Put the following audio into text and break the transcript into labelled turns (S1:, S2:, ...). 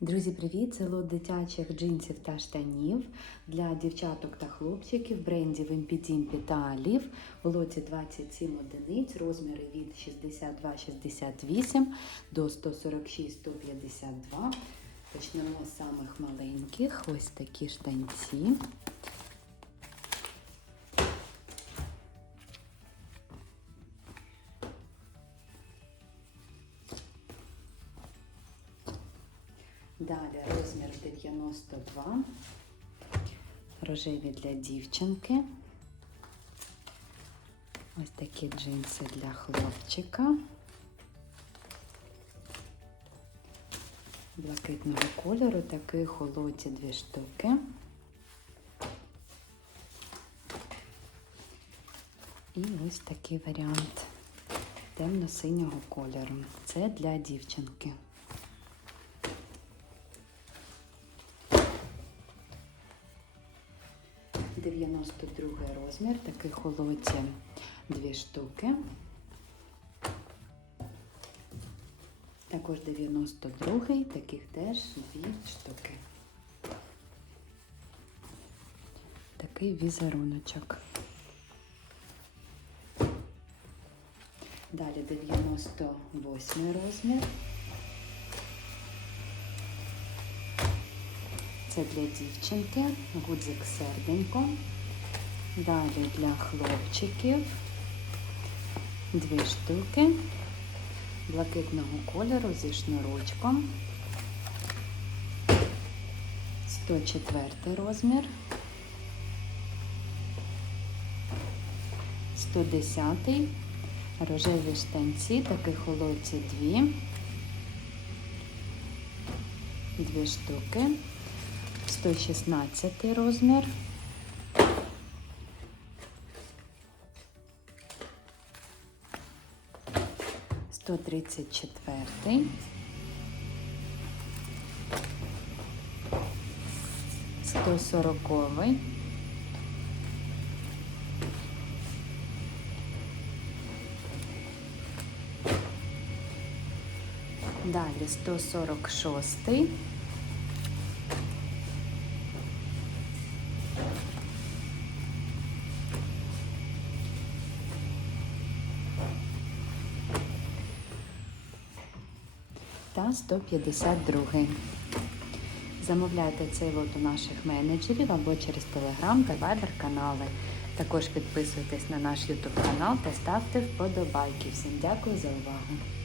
S1: Друзі, привіт! Це лот дитячих джинсів та штанів для дівчаток та хлопчиків брендів Impidimpi та Алів. У лоті 27 одиниць, розміри від 62-68 до 146-152. Почнемо з самих маленьких. Ось такі штанці. Далі розмір 92, рожеві для дівчинки. Ось такі джинси для хлопчика. Блакитного кольору, таких у дві штуки. І ось такий варіант темно-синього кольору. Це для дівчинки. Дев'яносто другий розмір, таких у дві штуки. Також 92-й, таких теж дві штуки. Такий візеруночок. Далі 98 розмір. Це для дівчинки, гудзик серденько. Далі для хлопчиків дві штуки блакитного кольору зі шнурочком. 104 розмір. 110 рожеві штанці, таких холодці дві. Дві штуки. 116 розмір. Сто тридцять четвертий. 140, 146. Далі 146. Та 152. Замовляйте цей лот у наших менеджерів або через Telegram та Viber канали. Також підписуйтесь на наш YouTube канал та ставте вподобайки. Всім дякую за увагу!